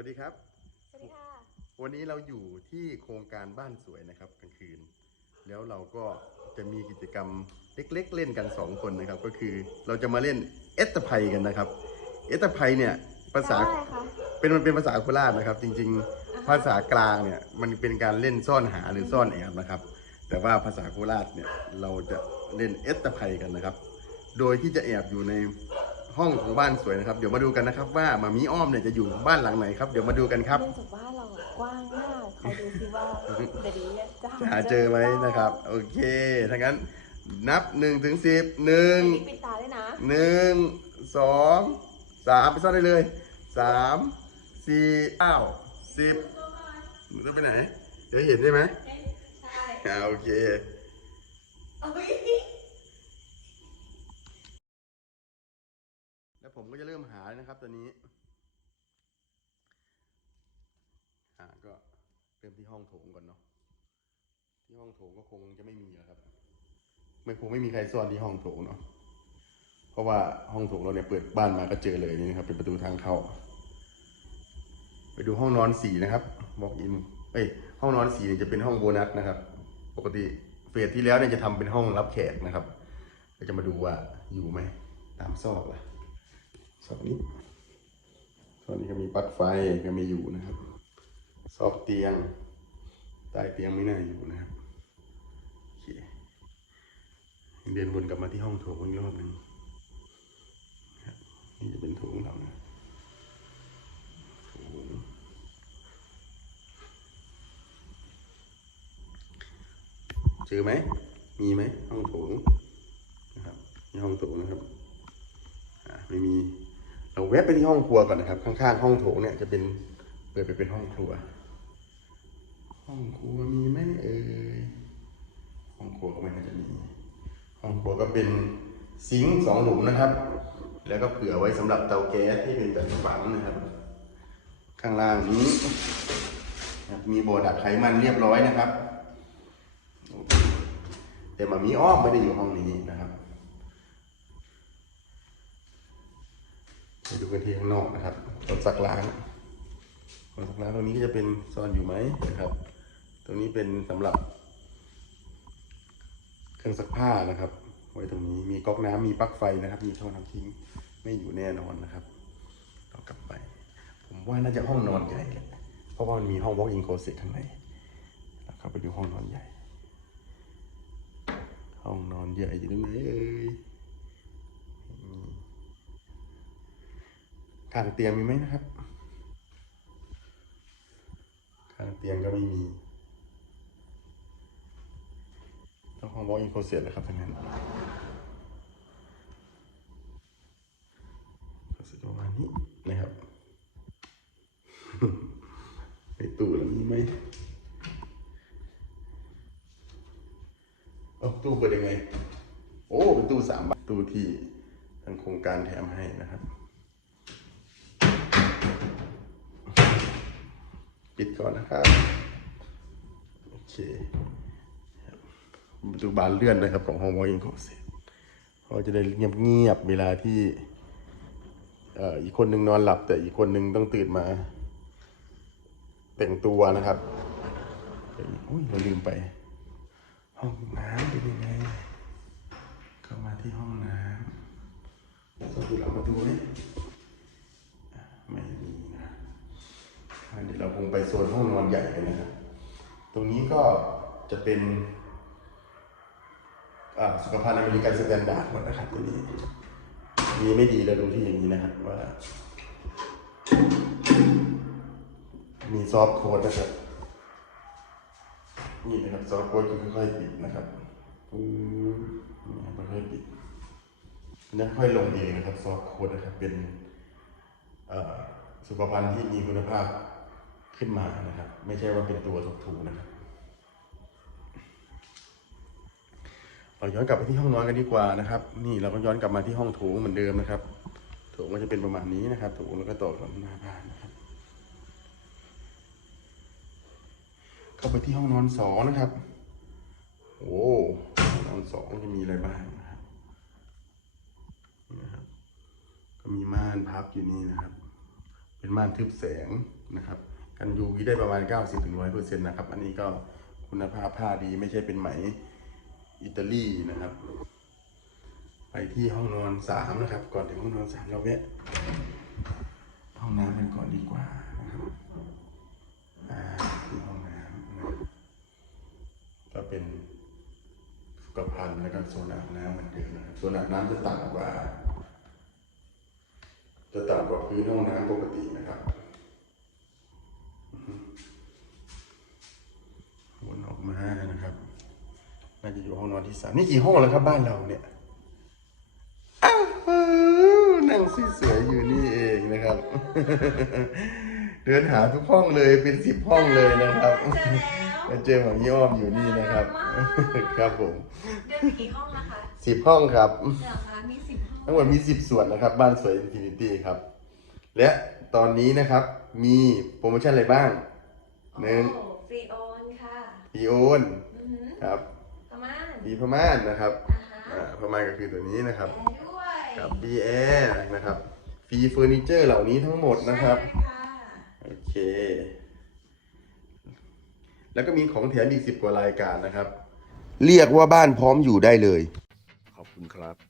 วัสดีครับ สวัสดีค่ะ วันนี้เราอยู่ที่โครงการบ้านสวยนะครับกลางคืน แล้วเราก็จะมีกิจกรรมเล็กๆ เล่นกัน 2 คนนะครับ ก็คือเราจะมาเล่นเอตไพกันนะครับ เอตไพเนี่ยภาษาได้ค่ะเป็นมันเป็นภาษาโคราชนะครับ จริงอ่าฮะๆภาษากลางเนี่ยมันเป็นการเล่นซ่อนหาหรือซ่อนแอบนะครับ แต่ว่าภาษาโคราชเนี่ยเราจะเล่นเอตไพกันนะครับ โดยที่จะแอบอยู่ใน ห้องของบ้านสวยนะครับ เดี๋ยวมาดูกันนะครับว่ามามีอ้อมเนี่ยจะอยู่บ้านหลังไหนครับ เดี๋ยวมาดูกันครับเนื่องจากว่าเราอะกว้างมากคอยดูซิว่าเดี๋ยวนี้จะจะหาเจอไหมนะครับ โอเคถ้างั้นนับ1นถึงสิบหนึ่งมีปิดตาด้วยนะ หนึ่งสองสามไปซ่อนได้เลยสามสี่เก้าสิบหนูจะไปไหน เดี๋ยวเห็นใช่ไหมใช่อ่าโอเคแล้ว ผมก็จะเริ่มหาแล้วนะครับตอนนี้อ่าก็เริ่มที่ห้องโถงก่อนเนาะที่ห้องโถงก็คงจะไม่มีแล้วครับ ไม่คงไม่มีใครซ่อนที่ห้องโถงเนาะเพราะว่าห้องโถงเราเนี่ยเปิดบ้านมาก็เจอเลยนี่นะครับ เป็นประตูทางเข้า ไปดูห้องนอนสีนะครับบอกอินเอ้ยห้องนอนสีเนี่ยจะเป็นห้องโบนัสนะครับ ปกติเฟสที่แล้วเนี่ยจะทำเป็นห้องรับแขกนะครับเราจะมาดูว่าอยู่ไหมตามซอกล่ะ ซอกนี้ซอกนี้ก็มีปลั๊กไฟก็ไม่อยู่นะครับ ซอกเตียงใต้เตียงไม่น่าอยู่นะครับโอเคเดินวนกลับมาที่ห้องโถงอีกรอบหนึ่งครับนี่จะเป็นโถงเรานะโถงเจอไหม มีไหมห้องโถงนะครับนี่ห้องโถงนะครับ อ่าไม่มี เราแวะไปที่ห้องครัวก่อนนะครับ ข้างๆ ห้องโถงเนี่ยจะเป็นเปิดไปเป็นห้องครัว ห้องครัวมีไหมเอ่ยห้องครัวก็ไม่น่าจะมีห้องครัวก็เป็นซิงค์สองหลุมนะครับ แล้วก็เผื่อไว้สำหรับเตาแก๊สที่เป็นแบบฝังนะครับ ข้างล่างนี้นะครับมีโบดักไขมันเรียบร้อยนะครับแต่มามีอ้อมไม่ได้อยู่ห้องนี้นะครับไป ดูกันที่ข้างนอกนะครับรถซักล้างรถซักล้างตรงนี้ก็จะเป็นซ่อนอยู่ไหมนะครับ ตรงนี้เป็นสำหรับ เครื่องซักผ้านะครับ ไว้ตรงนี้มีก๊อกน้ำมีปลั๊กไฟนะครับ มีท่อน้ำทิ้งไม่อยู่แน่นอนนะครับเรากลับไป ผมว่าน่าจะห้องนอนใหญ่เพราะว่ามันมีห้อง walk-in closet ข้างในเราเข้าไปดูห้องนอนใหญ่ ห้องนอนใหญ่อยู่ตรงไหนเอ่ย ข้างเตียงมีไหมนะครับ ข้างเตียงก็ไม่มีต้องห้องวอล์กอินโคเซียนะครับทั้งนั้นก็จะประมาณนี้นะครับในตู้แล้วมีไหมเอ้าตู้เปิดยังไง โอ้ เป็นตู้สามบานตู้ที่ทางโครงการแถมให้นะครับ ปิดก่อนนะครับ โอเคประตูบานเลื่อนนะครับ ของห้องวอล์กอินโคเซตเราจะได้เงียบเงียบๆเวลาที่เอ่ออีกคนหนึ่งนอนหลับ แต่อีกคนหนึ่งต้องตื่นมา แต่งตัวนะครับอุ้ยเราลืมไป ห้องน้ำเป็นยังไงเข้ามาที่ห้องน้ำต้องดูหลังประตูไหมอะไม่มีนะอะเดี๋ยวเราค งไปโซนห้องนอนใหญ่กันนะครับ ตรงนี้ก็จะเป็นอ่าสุขภัณฑ์อเมริกันสแตนดาร์ดหมดนะครับตัวนี้ดีไม่ดีเราดูที่อย่างนี้นะครับว่า มีซอฟต์โค้ดนะครับนี่นะครับซอฟต์โค้ดคือค่อยๆปิดนะครับอืมนี่ครับค่อยๆปิดนจะค่อยลงเองนะครับซอฟต์โค้ดนะครับเป็นอ่อสุขภัณฑ์ที่มีคุณภาพ ขึ้นมานะครับ ไม่ใช่ว่าเป็นตัวถูกๆนะครับเราย้อนกลับไปที่ห้องนอนกันดีกว่านะครับ นี่เราก็ย้อนกลับมาที่ห้องโถงเหมือนเดิมนะครับโถงก็จะเป็นประมาณนี้นะครับโถงแล้วก็ต่อกับหน้าบ้านนะครับเข้าไปที่ห้องนอนสองนะครับโอ้ห้องนอนสองจะมีอะไรบ้างนะครับนี่นะครับ ก็มีม่านพับอยู่นี่นะครับ เป็นเป็นม่านทึบแสงนะครับ กัน UV ได้ประมาณ 90-100%นะครับ อันนี้ก็คุณภาพผ้าดีไม่ใช่เป็นไหมอิตาลีนะครับ ไปที่ห้องนอนสามนะครับ ก่อนถึงห้องนอนสามเราแวะห้องน้ำกันก่อนดีกว่านะครับที่ห้องน้ำก็เป็นสุขภัณฑ์แล้วก็โซนอาบน้ำเหมือนเดิมนะครับโซนอาบน้ำจะต่ำกว่า จะต่ำกว่าพื้นห้องน้ำปกตินะครับวนออกมานะครับ น่าจะอยู่ห้องนอน ที่สามนี่กี่ห้องแล้วครับบ้านเราเนี่ยอ้าวนั่งสวยๆอยู่นี่เองนะครับ เดินหาทุกห้องเลยเป็นสิบห้องเลยนะครับเจอแล้วมาเจอหมอยี่อ้อมอยู่นี่นะครับ ครับผมเดือนกี่ห้องนะคะสิบห้องครับเดี๋ยวคะมีสิบห้องทั้งหมดมีสิบส่วนนะครับ บ้านสวยอินฟินิตี้ครับ และตอนนี้นะครับมีโปรโมชั่นอะไรบ้างหนึ่งโอ้ฟรีโอนค่ะ พีโอนอือหือ ครับ ประมาณพีพม่านนะครับอ่าฮะอ่าพม่านก็คือตัวนี้นะครับแอร์ด้วยกับดีแอร์นะครับฟรีเฟอร์นิเจอร์เหล่านี้ทั้งหมดนะครับใช่ค่ะโอเค แล้วก็มีของแถมอีกสิบกว่ารายการนะครับ เรียกว่าบ้านพร้อมอยู่ได้เลย ขอบคุณครับ